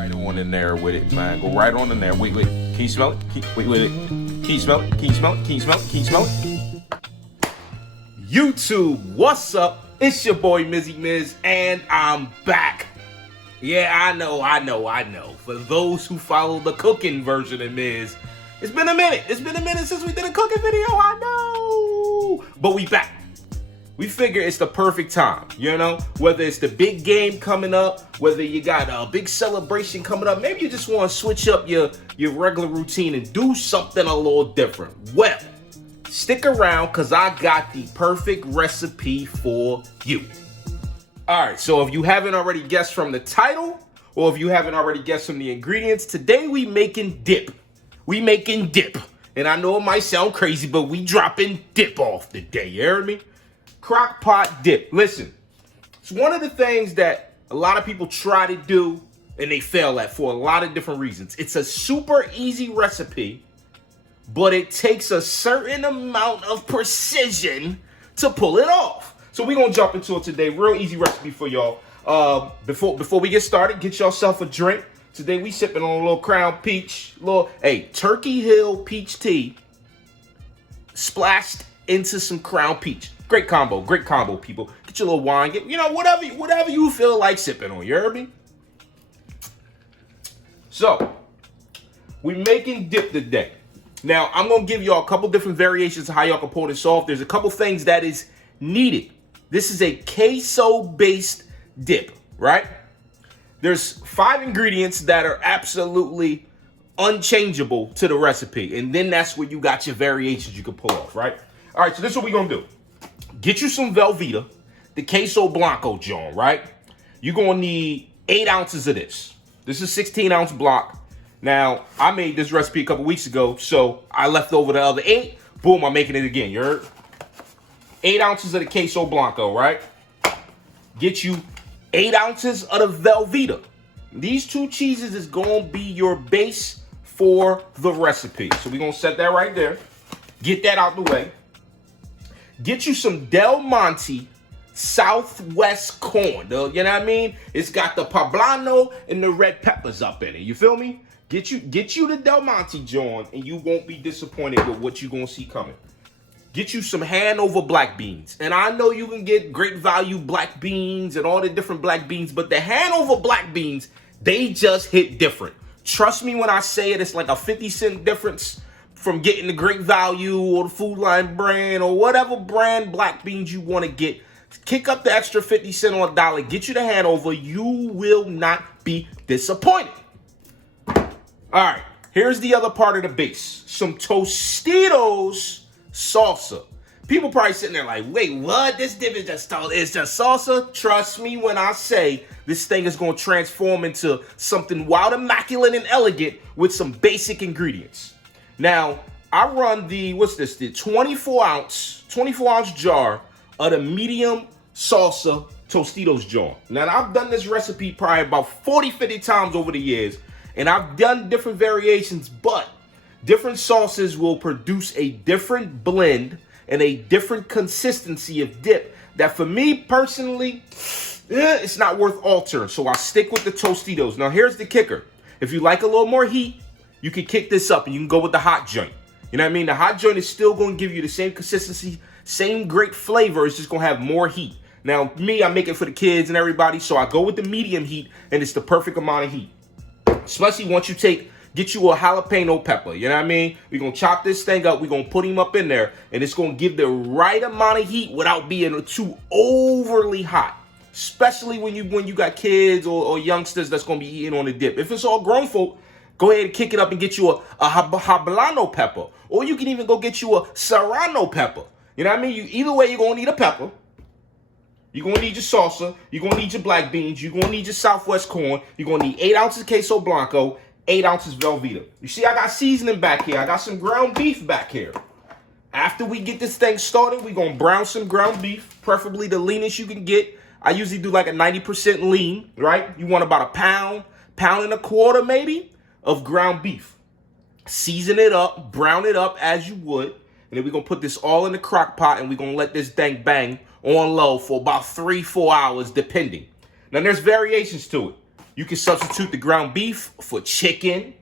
right on in there with it, man. Go right on in there. Wait. Can you smell it? Wait. Can you smell it? Can you smell it? Can you smell it? Can you smell it? YouTube, what's up? It's your boy Mizzy Miz, and I'm back. Yeah, I know. For those who follow the cooking version of Miz, it's been a minute. It's been a minute since we did a cooking video, I know. But we back. We figure it's the perfect time, you know? Whether it's the big game coming up, whether you got a big celebration coming up, maybe you just want to switch up your regular routine and do something a little different. Well, stick around because I got the perfect recipe for you. All right, so if you haven't already guessed from the title, or if you haven't already guessed from the ingredients, today we making dip. We making dip. And I know it might sound crazy, but we dropping dip off today, you heard me? Crock pot dip. Listen, it's one of the things that a lot of people try to do and they fail at for a lot of different reasons. It's a super easy recipe, but it takes a certain amount of precision to pull it off. So we're gonna jump into it today. Real easy recipe for y'all. Before we get started, get yourself a drink. Today we sipping on a little Crown Peach, Turkey Hill peach tea splashed into some Crown Peach. Great combo, people. Get your little wine, get whatever you feel like sipping on. You heard me? So we making dip today. Now I'm gonna give y'all a couple different variations of how y'all can pull this off. There's a couple things that is needed. This is a queso-based dip, right? There's 5 ingredients that are absolutely unchangeable to the recipe, and then that's where you got your variations you can pull off, right? All right, so this is what we're gonna do. Get you some Velveeta, the queso blanco John, right? You're gonna need 8 ounces of this. This is 16-ounce block. Now, I made this recipe a couple weeks ago, so I left over the other 8. Boom, I'm making it again, you heard? 8 ounces of the queso blanco, right? Get you 8 ounces of the Velveeta. These 2 cheeses is gonna be your base for the recipe. So we're gonna set that right there. Get that out the way. Get you some Del Monte Southwest corn. You know what I mean? It's got the poblano and the red peppers up in it. You feel me? Get you the Del Monte, John, and you won't be disappointed with what you're gonna see coming. Get you some Hanover black beans. And I know you can get great value black beans and all the different black beans, but the Hanover black beans, they just hit different. Trust me when I say it, it's like a 50-cent difference from getting the great value or the Food Line brand or whatever brand black beans you want to get. Kick up the extra 50 cents on a dollar. Get you the Hanover. You will not be disappointed. All right, here's the other part of the base. Some Tostitos salsa. People probably sitting there like, wait, what? This dip is just salsa? Trust me when I say this thing is going to transform into something wild, immaculate, and elegant with some basic ingredients. Now, I run the 24-ounce jar of the medium salsa Tostitos jar. Now, I've done this recipe probably about 40, 50 times over the years, and I've done different variations, but different sauces will produce a different blend and a different consistency of dip that for me personally, it's not worth altering. So I stick with the Tostitos. Now, here's the kicker. If you like a little more heat, you can kick this up and you can go with the hot joint. You know what I mean? The hot joint is still going to give you the same consistency, same great flavor. It's just going to have more heat. Now, me, I make it for the kids and everybody, so I go with the medium heat, and it's the perfect amount of heat. Especially once you get you a jalapeno pepper. You know what I mean? We're going to chop this thing up. We're going to put him up in there, and it's going to give the right amount of heat without being too overly hot. Especially when you got kids or youngsters that's going to be eating on the dip. If it's all grown folk, go ahead and kick it up and get you a habanero pepper. Or you can even go get you a serrano pepper. You know what I mean? Either way, you're going to need a pepper. You're going to need your salsa. You're going to need your black beans. You're going to need your Southwest corn. You're going to need 8 ounces queso blanco, 8 ounces Velveeta. You see, I got seasoning back here. I got some ground beef back here. After we get this thing started, we're going to brown some ground beef, preferably the leanest you can get. I usually do like a 90% lean, right? You want about a pound and a quarter maybe of ground beef. Season it up, brown it up as you would, and then we're going to put this all in the crock pot, and we're going to let this thing bang on low for about 3-4 hours, depending. Now, there's variations to it. You can substitute the ground beef for chicken,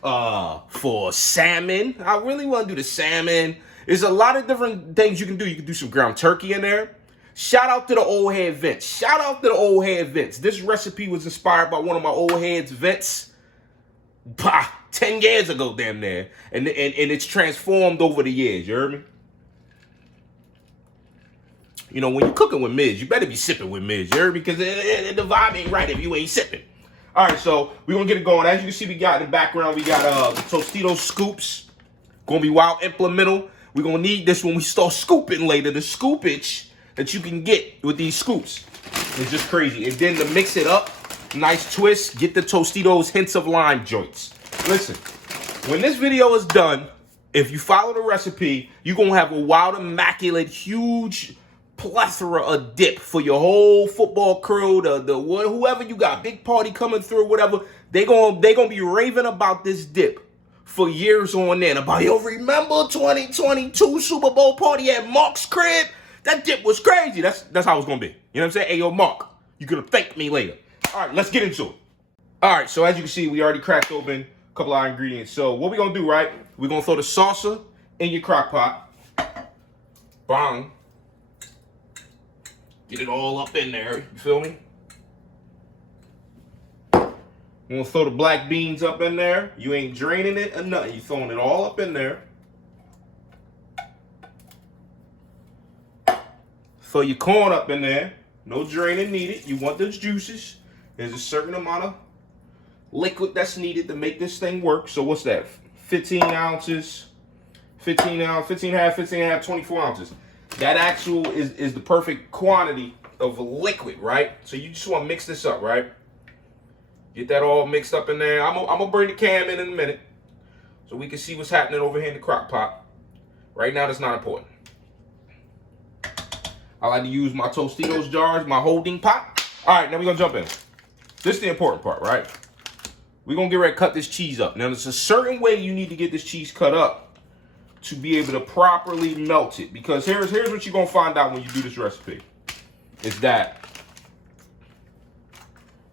for salmon. I really want to do the salmon. There's a lot of different things you can do. You can do some ground turkey in there. Shout out to the old head Vince. Shout out to the old head Vince. This recipe was inspired by one of my old heads, Vince. 10 years ago, damn near. And it's transformed over the years, you heard me? You know, when you're cooking with Miz, you better be sipping with Miz, you heard me? Because the vibe ain't right if you ain't sipping. All right, so we're going to get it going. As you can see, we got in the background, we got the Tostitos scoops. Going to be wild implemental. We're going to need this when we start scooping later. The scoopage that you can get with these scoops is just crazy. And then to mix it up, nice twist, get the Tostitos hints of lime joints. Listen, when this video is done, if you follow the recipe, you're going to have a wild, immaculate, huge plethora of dip for your whole football crew, whoever you got, big party coming through, whatever. They gonna be raving about this dip for years on end. About, yo, remember 2022 Super Bowl party at Mark's crib? That dip was crazy. That's how it's gonna be. You know what I'm saying? Hey, yo, Mark, you're gonna thank me later. All right, let's get into it. All right, so as you can see, we already cracked open a couple of our ingredients. So what we're gonna do, right? We're gonna throw the salsa in your crock pot. Bang. Get it all up in there, you feel me? We're gonna throw the black beans up in there. You ain't draining it or nothing. You throwing it all up in there. Throw your corn up in there. No draining needed. You want those juices. There's a certain amount of liquid that's needed to make this thing work. So what's that? 15 ounces, 15 and a half, 24 ounces. That actual is the perfect quantity of liquid, right? So you just want to mix this up, right? Get that all mixed up in there. I'm gonna bring the cam in a minute so we can see what's happening over here in the crock pot. Right now, that's not important. I like to use my Tostitos jars, my holding pot. All right, now we're gonna jump in. This is the important part, right? We're gonna get ready to cut this cheese up. Now, there's a certain way you need to get this cheese cut up to be able to properly melt it. Because here's what you're gonna find out when you do this recipe. Is that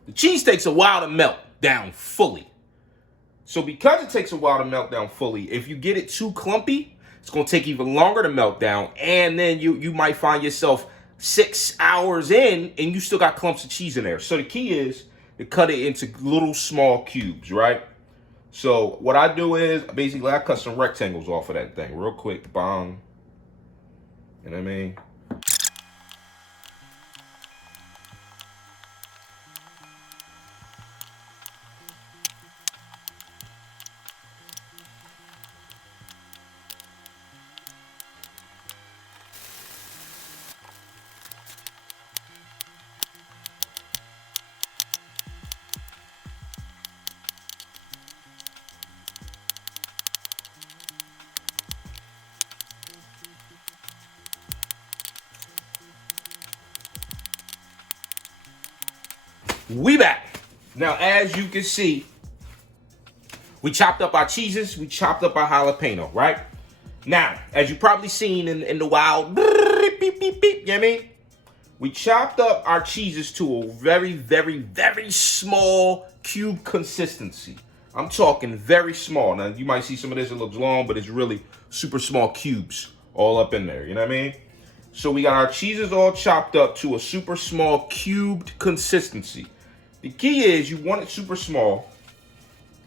the cheese takes a while to melt down fully. So because it takes a while to melt down fully, if you get it too clumpy, it's gonna take even longer to melt down, and then you might find yourself 6 hours in and you still got clumps of cheese in there. So the key is to cut it into little small cubes, right? So what I do is basically I cut some rectangles off of that thing real quick. Bang. You know what I mean? We back. Now, as you can see, we chopped up our cheeses. We chopped up our jalapeno, right? Now, as you probably seen in the wild, beep, beep, beep, you know what I mean? We chopped up our cheeses to a very, very, very small cube consistency. I'm talking very small. Now, you might see some of this, it looks long, but it's really super small cubes all up in there. You know what I mean? So we got our cheeses all chopped up to a super small cubed consistency. The key is you want it super small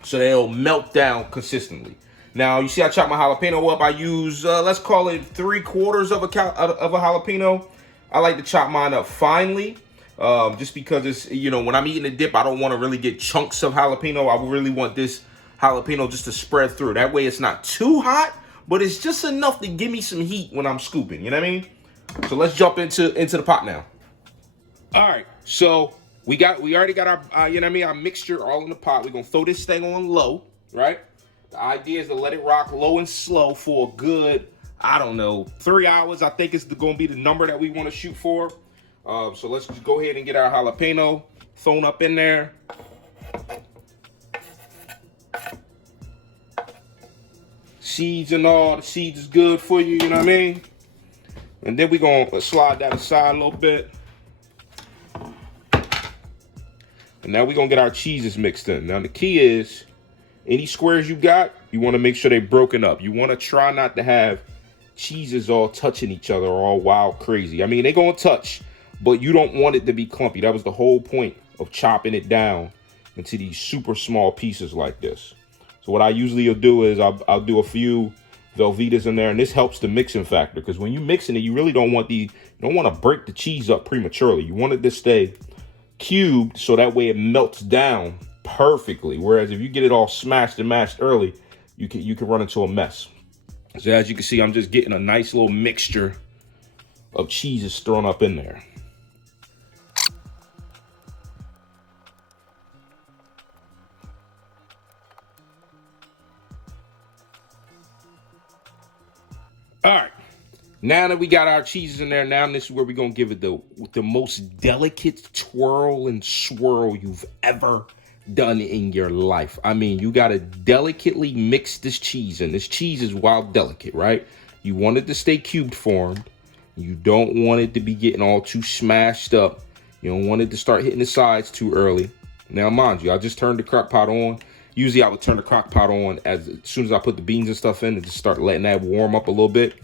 so they'll melt down consistently. Now, you see I chopped my jalapeno up. I use, let's call it 3/4 of a jalapeno. I like to chop mine up finely just because it's, you know, when I'm eating a dip, I don't want to really get chunks of jalapeno. I really want this jalapeno just to spread through. That way it's not too hot, but it's just enough to give me some heat when I'm scooping. You know what I mean? So let's jump into the pot now. All right, so we already got our, you know what I mean, our mixture all in the pot. We're gonna throw this thing on low, right? The idea is to let it rock low and slow for a good, I don't know, 3 hours. I think it's gonna be the number that we want to shoot for. So let's just go ahead and get our jalapeno thrown up in there. Seeds and all, the seeds is good for you, you know what I mean? And then we're gonna slide that aside a little bit. And now we're gonna get our cheeses mixed in. Now the key is, any squares you got, you wanna make sure they're broken up. You wanna try not to have cheeses all touching each other, all wild crazy. I mean, they're gonna touch, but you don't want it to be clumpy. That was the whole point of chopping it down into these super small pieces like this. So what I usually will do is I'll do a few Velveetas in there, and this helps the mixing factor, because when you're mixing it, you really don't want to break the cheese up prematurely. You want it to stay cubed so that way it melts down perfectly. Whereas if you get it all smashed and mashed early, you can run into a mess. So as you can see, I'm just getting a nice little mixture of cheeses thrown up in there. All right, now that we got our cheeses in there, now this is where we're gonna give it the most delicate twirl and swirl you've ever done in your life. I mean, you gotta delicately mix this cheese in. This cheese is wild delicate, right? You want it to stay cubed formed. You don't want it to be getting all too smashed up. You don't want it to start hitting the sides too early. Now, mind you, I just turned the crock pot on. Usually I would turn the crock pot on as soon as I put the beans and stuff in, and just start letting that warm up a little bit.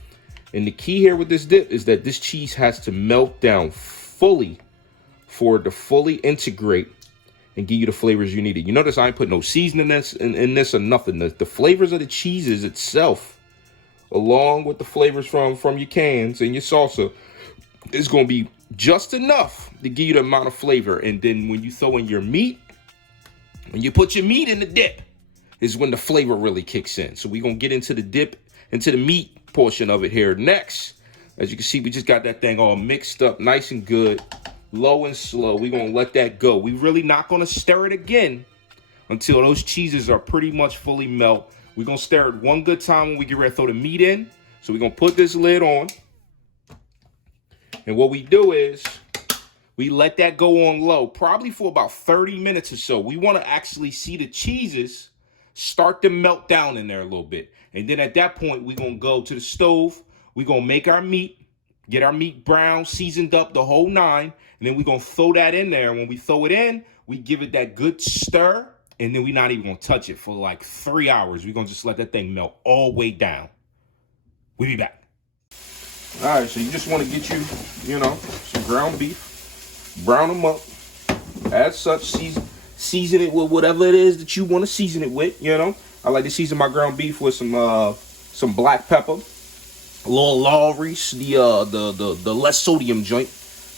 And the key here with this dip is that this cheese has to melt down fully for it to fully integrate and give you the flavors you needed. You notice I ain't put no seasoning in this or nothing. The flavors of the cheeses itself, along with the flavors from your cans and your salsa, is going to be just enough to give you the amount of flavor. And then when you throw in your meat, when you put your meat in the dip, is when the flavor really kicks in. So we're going to get into the dip, into the meat portion of it here next. As you can see, we just got that thing all mixed up nice and good, low and slow. We're going to let that go. We're really not going to stir it again until those cheeses are pretty much fully melt. We're going to stir it one good time when we get ready to throw the meat in. So we're going to put this lid on. And what we do is we let that go on low, probably for about 30 minutes or so. We want to actually see the cheeses start to melt down in there a little bit. And then at that point, we're going to go to the stove. We're going to make our meat, get our meat brown, seasoned up, the whole nine. And then we're going to throw that in there. And when we throw it in, we give it that good stir. And then we're not even going to touch it for like 3 hours. We're going to just let that thing melt all the way down. We'll be back. All right, so you just want to get you know, some ground beef. Brown them up. As such, season it with whatever it is that you want to season it with, you know. I like to season my ground beef with some black pepper, a little Lawry's, the less sodium joint,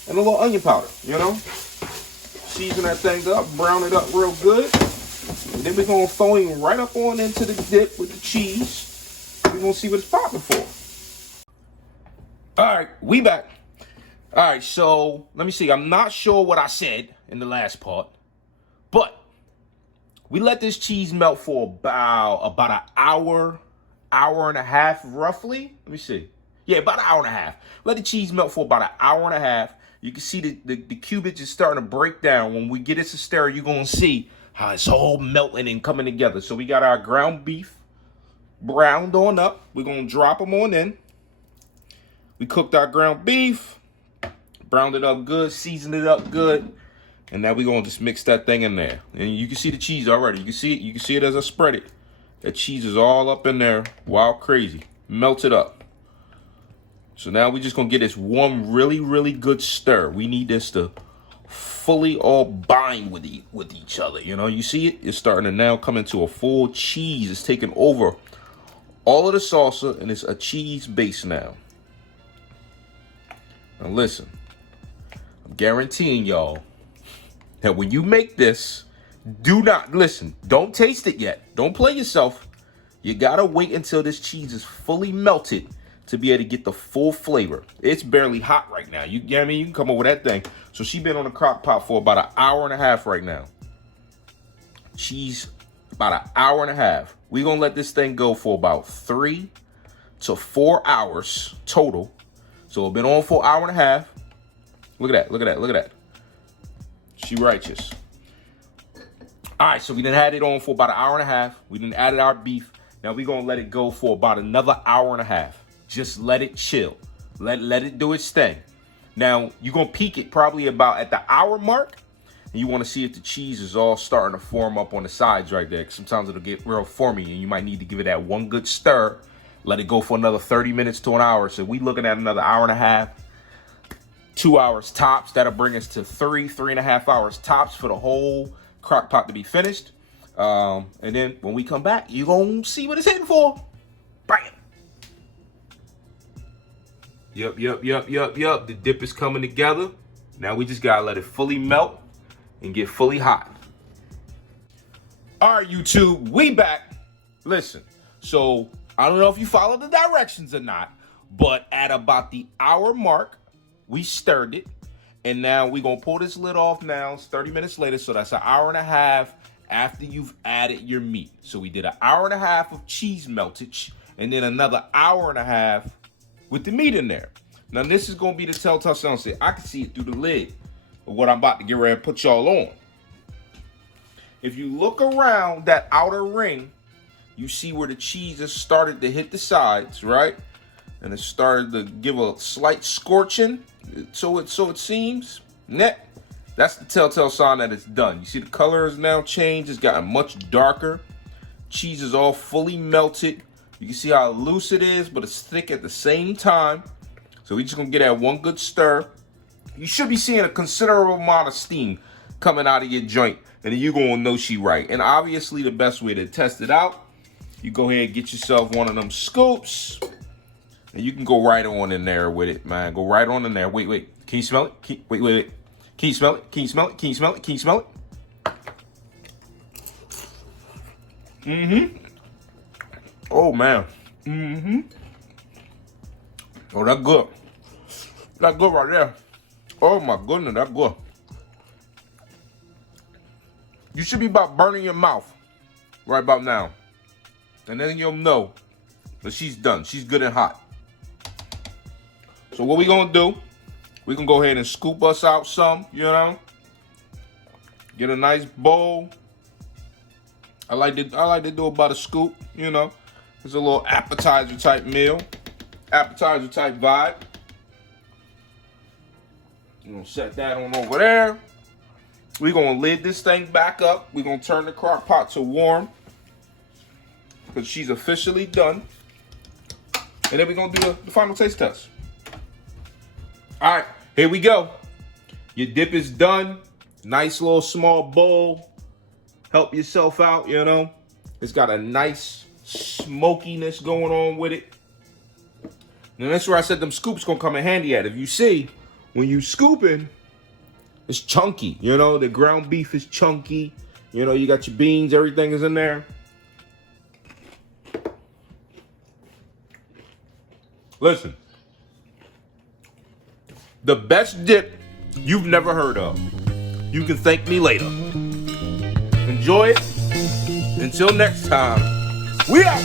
and a little onion powder, you know. Season that thing up, brown it up real good. And then we're going to throw him right up on into the dip with the cheese. We're going to see what it's popping for. All right, we back. All right, so let me see. I'm not sure what I said in the last part, but we let this cheese melt for about an hour and a half, roughly. Let me see. Yeah, about an hour and a half. Let the cheese melt for about an hour and a half. You can see the cubage is starting to break down. When we get it to stir, you're going to see how it's all melting and coming together. So we got our ground beef browned on up. We're going to drop them on in. We cooked our ground beef, browned it up good, seasoned it up good. And now we're going to just mix that thing in there. And you can see the cheese already. You can see it as I spread it. That cheese is all up in there. Wild crazy. Melt it up. So now we're just going to get this one really, really good stir. We need this to fully all bind with each other. You know, you see it? It's starting to now come into a full cheese. It's taking over all of the salsa, and it's a cheese base now. Now listen, I'm guaranteeing y'all that when you make this, don't taste it yet. Don't play yourself. You gotta wait until this cheese is fully melted to be able to get the full flavor. It's barely hot right now. You get me? You can come over that thing. So she been on the crock pot for about an hour and a half right now. Cheese, about an hour and a half. We're gonna let this thing go for about 3 to 4 hours total. So it's been on for an hour and a half. Look at that, look at that, look at that. She righteous. All right, so we done had it on for about an hour and a half. We done added our beef. Now we're gonna let it go for about another hour and a half. Just let it chill. Let it do its thing. Now you're gonna peak it probably about at the hour mark. And you want to see if the cheese is all starting to form up on the sides right there. 'Cause sometimes it'll get real foamy and you might need to give it that one good stir. Let it go for another 30 minutes to an hour. So we looking at another hour and a half, 2 hours tops. That'll bring us to 3.5 hours tops for the whole crock pot to be finished. And then when we come back, you're going to see what it's hitting for. Bam. Yup. The dip is coming together. Now we just got to let it fully melt and get fully hot. All right, YouTube, we back. Listen, so I don't know if you follow the directions or not, but at about the hour mark, we stirred it. And now we're going to pull this lid off now. It's 30 minutes later, so that's an hour and a half after you've added your meat. So we did an hour and a half of cheese meltage and then another hour and a half with the meat in there. Now this is going to be the telltale sign. I can see it through the lid of what I'm about to get ready to put y'all on. If you look around that outer ring, you see where the cheese has started to hit the sides, right? And it started to give a slight scorching. So it seems. That's the telltale sign that it's done. You see the color has now changed. It's gotten much darker. Cheese is all fully melted. You can see how loose it is, but it's thick at the same time. So we're just gonna get that one good stir. You should be seeing a considerable amount of steam coming out of your joint, and then you're gonna know she right. And obviously the best way to test it out, you go ahead and get yourself one of them scoops, and you can go right on in there with it, man. Go right on in there. Wait. Can you smell it? Wait. Can you smell it? Can you smell it? Can you smell it? Can you smell it? Mm-hmm. Oh, man. Mm-hmm. Oh, that's good. That's good right there. Oh, my goodness, that's good. You should be about burning your mouth right about now. And then you'll know that she's done. She's good and hot. So what we gonna do, we can go ahead and scoop us out some, you know. Get a nice bowl. I like to do about a scoop, you know. It's a little appetizer type meal. Appetizer type vibe. We're gonna set that on over there. We're gonna lid this thing back up. We're gonna turn the crock pot to warm, because she's officially done. And then we're gonna do the final taste test. All right, here we go. Your dip is done. Nice little small bowl. Help yourself out, you know. It's got a nice smokiness going on with it. And that's where I said them scoops gonna come in handy at. If you see, when you scooping, it's chunky, you know. The ground beef is chunky. You know, you got your beans, everything is in there. Listen, the best dip you've never heard of. You can thank me later. Enjoy it. Until next time, we out.